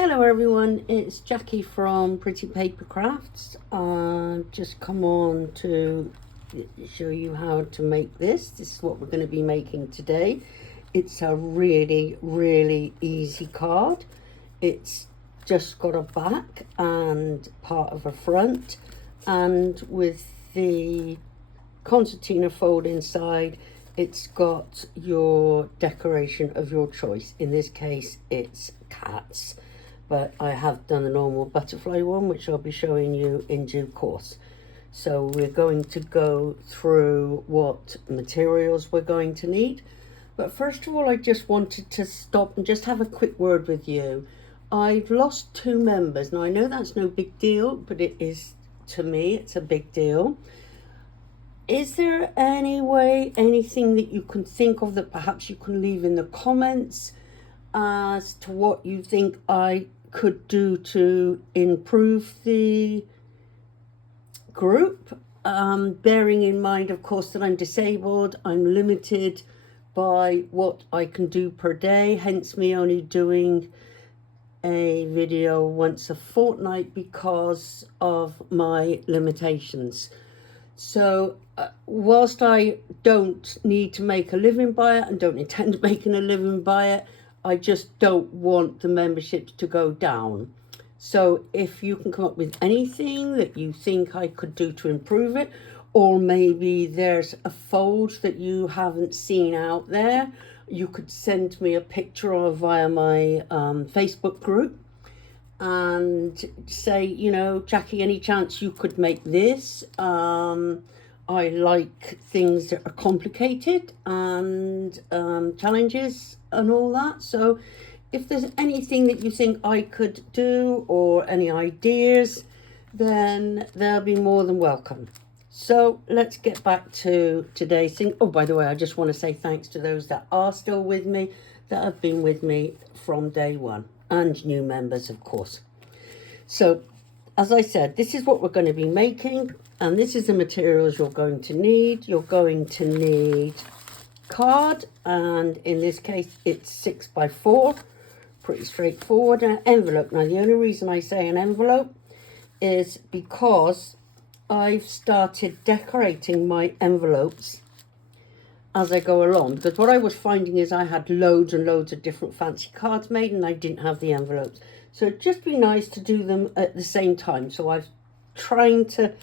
Hello everyone, it's Jackie from Pretty Paper Crafts. Just come on to show you how to make this. This is what we're going to be making today. It's a really easy card. It's just got a back and part of a front, and with the concertina fold inside, it's got your decoration of your choice. In this case, it's cats, but I have done a normal butterfly one, which I'll be showing you in due course. So we're going to go through what materials we're going to need. But first of all, I just wanted to stop and just have a quick word with you. I've lost 2 members. Now, I know that's no big deal, but it is, to me, it's a big deal. Is there any way, anything that you can think of that perhaps you can leave in the comments as to what you think I could do to improve the group? Bearing in mind, of course, that I'm disabled, I'm limited by what I can do per day, hence me only doing a video once a fortnight because of my limitations. So whilst I don't need to make a living by it and don't intend making a living by it, I just don't want the memberships to go down. So if you can come up with anything that you think I could do to improve it, or maybe there's a fold that you haven't seen out there, you could send me a picture of via my Facebook group and say, you know, Jackie, any chance you could make this? I like things that are complicated and challenges and all that. So if there's anything that you think I could do or any ideas, then they'll be more than welcome. So let's get back to today's thing. Oh, by the way, I just want to say thanks to those that are still with me, that have been with me from day one, and new members, of course. So as I said, this is what we're going to be making, and this is the materials you're going to need. You're going to need card, and in this case it's 6x4, pretty straightforward. An envelope. Now the only reason I say an envelope is because I've started decorating my envelopes as I go along, because what I was finding is I had loads and loads of different fancy cards made and I didn't have the envelopes, so it'd just be nice to do them at the same time. So I've trying to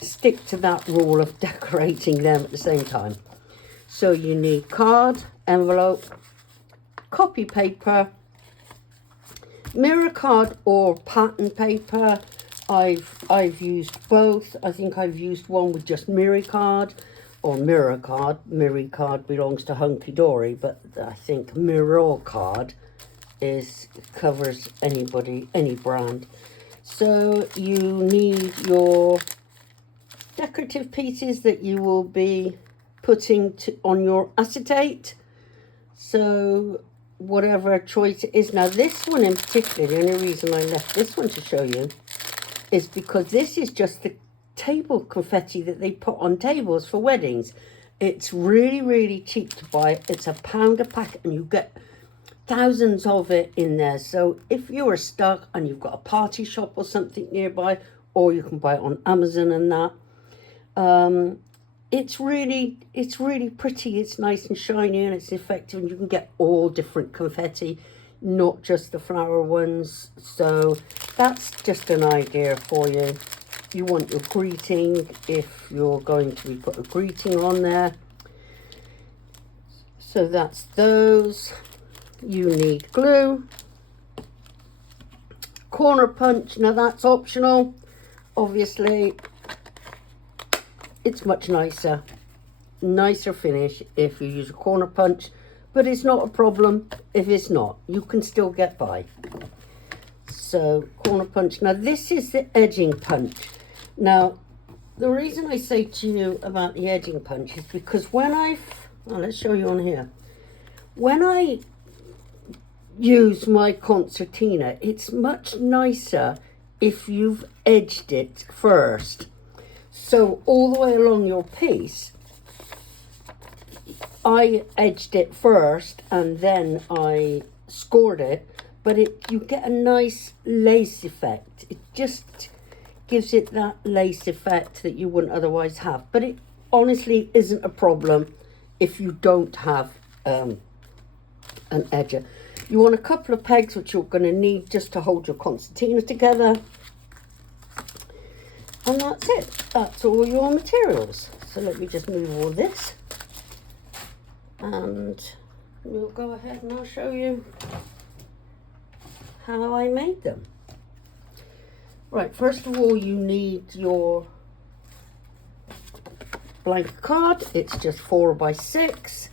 stick to that rule of decorating them at the same time. So you need card, envelope, copy paper, mirror card or pattern paper. I've used both. I think I've used one with just mirror card or mirror card. Mirror card belongs to Hunky Dory, but I think mirror card covers anybody, any brand. So you need your decorative pieces that you will be putting on your acetate. So whatever choice it is. Now this one in particular, the only reason I left this one to show you is because this is just the table confetti that they put on tables for weddings. It's really cheap to buy. It's £1 a pack and you get thousands of it in there. So if you are stuck and you've got a party shop or something nearby, or you can buy it on Amazon and that, it's really pretty. It's nice and shiny and it's effective, and you can get all different confetti, not just the flower ones. So that's just an idea for you. You want your greeting, if you're going to put a greeting on there. So that's those. You need glue, corner punch. Now that's optional, obviously. It's much nicer finish if you use a corner punch, but it's not a problem if it's not. You can still get by. So corner punch. Now this is the edging punch. Now the reason I say to you about the edging punch is because let's show you on here. When I use my concertina, it's much nicer if you've edged it first. So all the way along your piece, I edged it first and then I scored it, but you get a nice lace effect. It just gives it that lace effect that you wouldn't otherwise have. But it honestly isn't a problem if you don't have an edger. You want a couple of pegs, which you're going to need just to hold your concertina together. And that's it. That's all your materials. So let me just move all this. And we'll go ahead and I'll show you how I made them. Right, first of all, you need your blank card. It's just 4 by 6.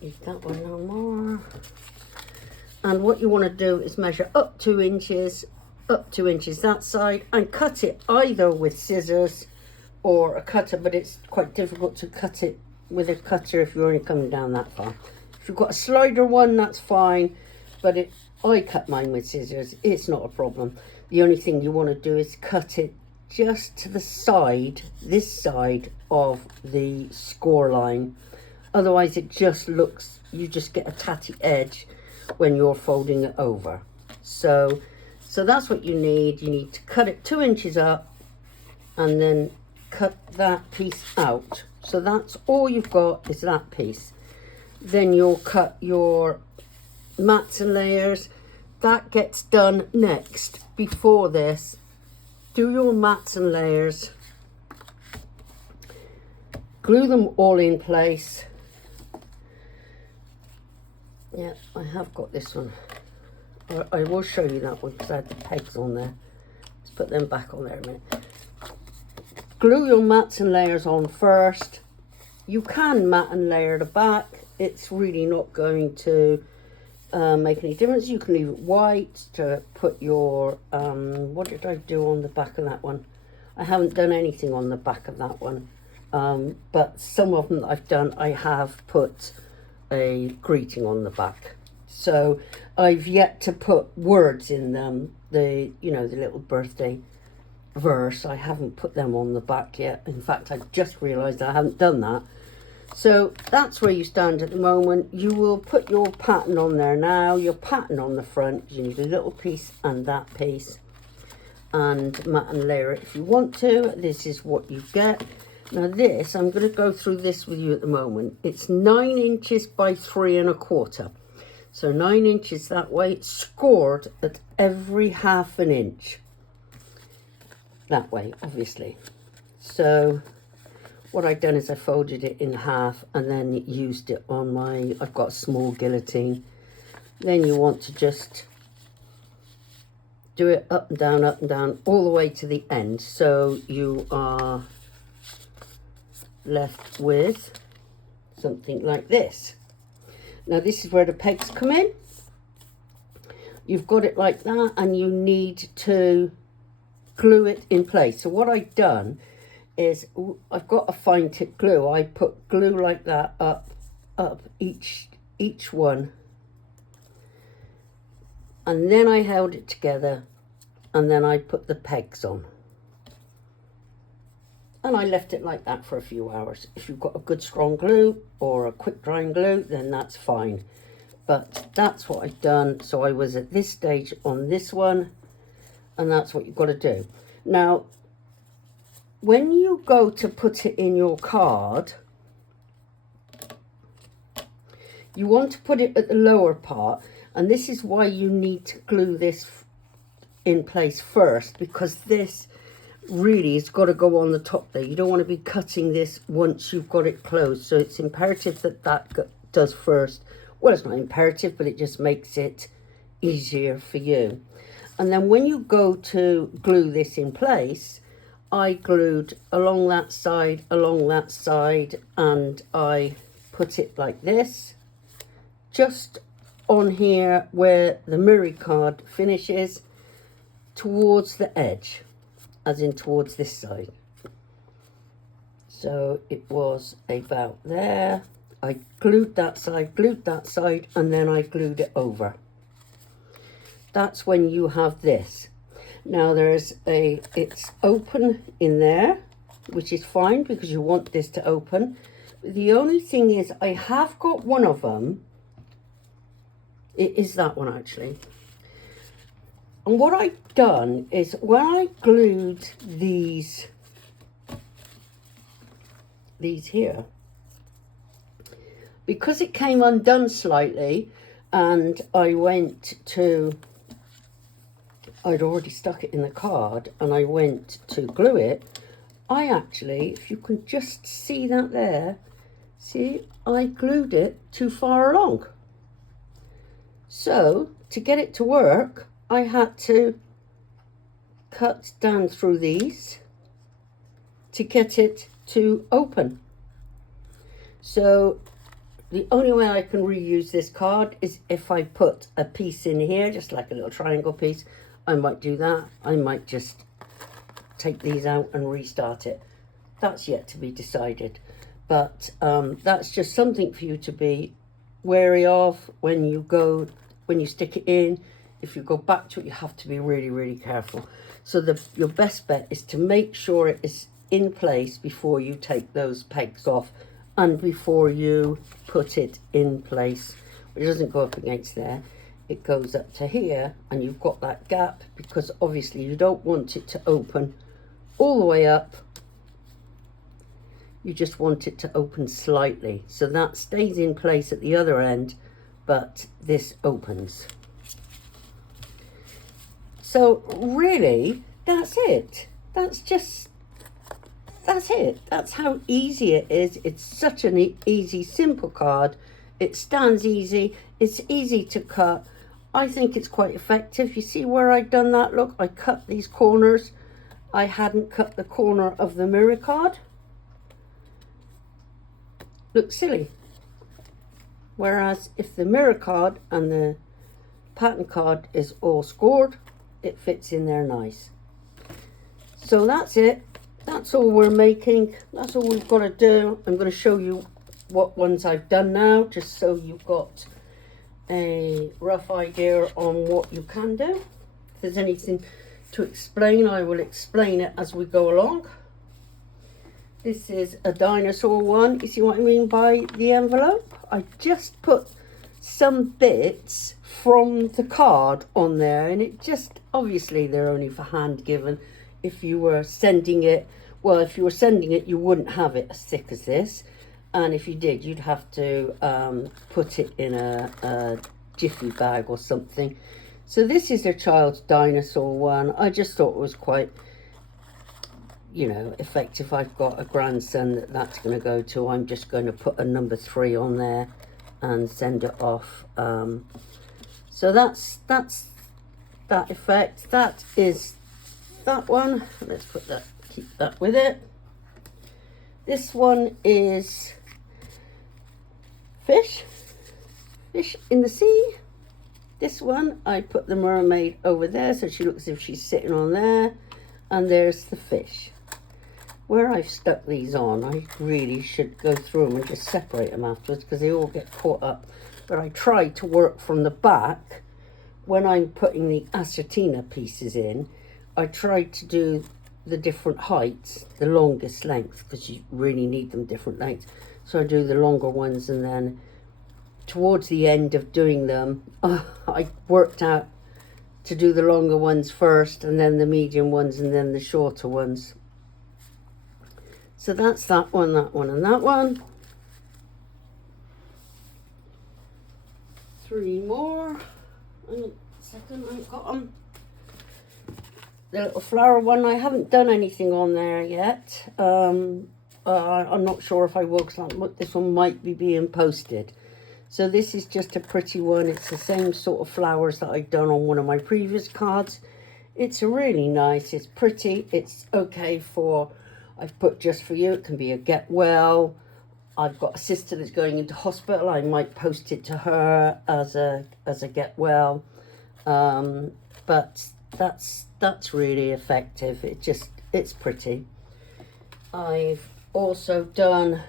Use that one no more. And what you want to do is measure up 2 inches that side, and cut it either with scissors or a cutter, but it's quite difficult to cut it with a cutter if you're only coming down that far. If you've got a slider one, that's fine, but I cut mine with scissors. It's not a problem. The only thing you want to do is cut it just to the side, this side of the score line. Otherwise it just looks, you just get a tatty edge when you're folding it over. So that's what you need. You need to cut it 2 inches up and then cut that piece out. So that's all you've got, is that piece. Then you'll cut your mats and layers. That gets done next. Before this, do your mats and layers. Glue them all in place. Yeah, I have got this one. I will show you that one because I had the pegs on there. Let's put them back on there a minute. Glue your mats and layers on first. You can mat and layer the back. It's really not going to make any difference. You can leave it white to put your, what did I do on the back of that one? I haven't done anything on the back of that one. But some of them that I've done, I have put a greeting on the back. So I've yet to put words in them, the little birthday verse. I haven't put them on the back yet. In fact, I just realized I haven't done that. So that's where you stand at the moment. You will put your pattern on there now. Your pattern on the front, you need a little piece and that piece, and mat and layer it if you want to. This is what you get. Now this, I'm going to go through this with you at the moment. It's 9 inches by 3 1/4. So 9 inches that way, scored at every 1/2 inch. That way, obviously. So what I've done is I folded it in half and then used it on my, I've got a small guillotine. Then you want to just do it up and down, all the way to the end. So you are left with something like this. Now this is where the pegs come in. You've got it like that and you need to glue it in place. So what I've done is I've got a fine tip glue. I put glue like that up each one, and then I held it together, and then I put the pegs on. And I left it like that for a few hours. If you've got a good strong glue or a quick drying glue, then that's fine. But that's what I've done. So I was at this stage on this one, and that's what you've got to do. Now, when you go to put it in your card, you want to put it at the lower part, and this is why you need to glue this in place first, because this really has got to go on the top there. You don't want to be cutting this once you've got it closed. So it's imperative that does first. Well, it's not imperative, but it just makes it easier for you. And then when you go to glue this in place, I glued along that side, and I put it like this, just on here where the mirror card finishes, towards the edge, as in towards this side. So it was about there. I glued that side, and then I glued it over. That's when you have this. Now it's open in there, which is fine because you want this to open. The only thing is I have got one of them It is that one actually. And what I've done is when I glued these here, because it came undone slightly, and I'd already stuck it in the card, and I went to glue it, I actually, if you can just see that there, see, I glued it too far along. So, to get it to work, I had to cut down through these to get it to open. So, the only way I can reuse this card is if I put a piece in here, just like a little triangle piece. I might do that. I might just take these out and restart it. That's yet to be decided. But that's just something for you to be wary of when you stick it in. If you go back to it, you have to be really, really careful. So your best bet is to make sure it is in place before you take those pegs off and before you put it in place. It doesn't go up against there. It goes up to here, and you've got that gap because obviously you don't want it to open all the way up. You just want it to open slightly. So that stays in place at the other end, but this opens. So really, that's it. That's it. That's how easy it is. It's such an easy, simple card. It stands easy. It's easy to cut. I think it's quite effective. You see where I've done that? Look, I cut these corners. I hadn't cut the corner of the mirror card. Looks silly. Whereas if the mirror card and the pattern card is all scored, it fits in there nice. So that's it. That's all we're making. That's all we've got to do. I'm going to show you what ones I've done now, just so you've got a rough idea on what you can do. If there's anything to explain, I will explain it as we go along. This is a dinosaur one. You see what I mean by the envelope? I just put some bits from the card on there, and it just, obviously they're only for hand given. If you were sending it, well, if you were sending it, you wouldn't have it as thick as this. And if you did, you'd have to put it in a jiffy bag or something. So this is a child's dinosaur one. I just thought it was quite, you know, effective. I've got a grandson that's going to go to. I'm just going to put a number 3 on there and send it off. So that's that effect. That is that one. Let's put that, keep that with it. This one is fish in the sea. This one, I put the mermaid over there so she looks as if she's sitting on there, and there's the fish. Where I've stuck these on, I really should go through them and just separate them afterwards because they all get caught up. But I try to work from the back. When I'm putting the concertina pieces in, I try to do the different heights, the longest length, because you really need them different lengths. So I do the longer ones, and then towards the end of doing them, I worked out to do the longer ones first, and then the medium ones, and then the shorter ones. So that's that one, and that one. 3 more. Hang on a second, I've got them. The little flower one, I haven't done anything on there yet. I'm not sure if I will, because this one might be being posted. So this is just a pretty one. It's the same sort of flowers that I've done on one of my previous cards. It's really nice. It's pretty. It's okay for, I've put just for you. It can be a get well. I've got a sister that's going into hospital. I might post it to her as a get well. But that's really effective. It's pretty. I've also done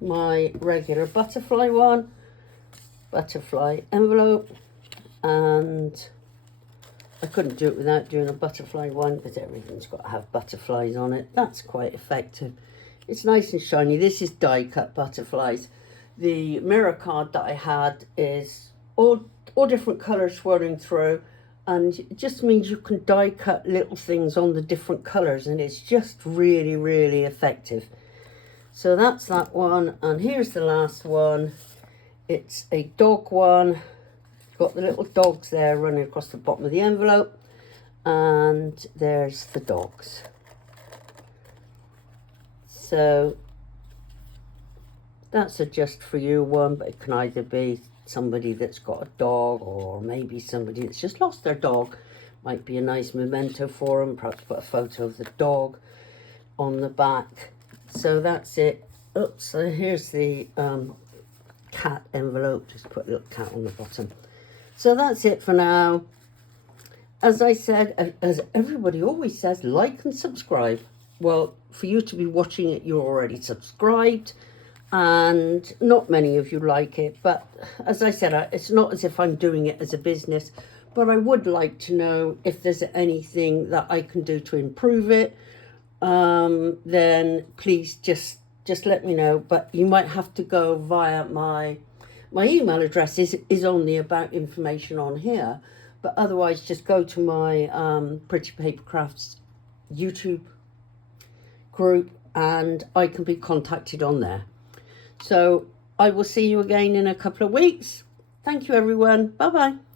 my regular butterfly one, butterfly envelope, and I couldn't do it without doing a butterfly one because everything's got to have butterflies on it. That's quite effective. It's nice and shiny. This is die cut butterflies. The mirror card that I had is all all different colours swirling through, and it just means you can die cut little things on the different colours, and it's just really, really effective. So that's that one, and here's the last one. It's a dog one. Got the little dogs there running across the bottom of the envelope, and there's the dogs. So that's a just for you one, but it can either be somebody that's got a dog, or maybe somebody that's just lost their dog. Might be a nice memento for them. Perhaps put a photo of the dog on the back. So that's it. Oops, so here's the cat envelope. Just put a little cat on the bottom. So that's it for now. As I said, as everybody always says, like and subscribe. Well, for you to be watching it, you're already subscribed, and not many of you like it. But as I said, it's not as if I'm doing it as a business, but I would like to know if there's anything that I can do to improve it. Then please just let me know. But you might have to go via my email address is on the about information on here, but otherwise just go to my Pretty Paper Crafts YouTube group, and I can be contacted on there. So I will see you again in a couple of weeks. Thank you, everyone. Bye bye.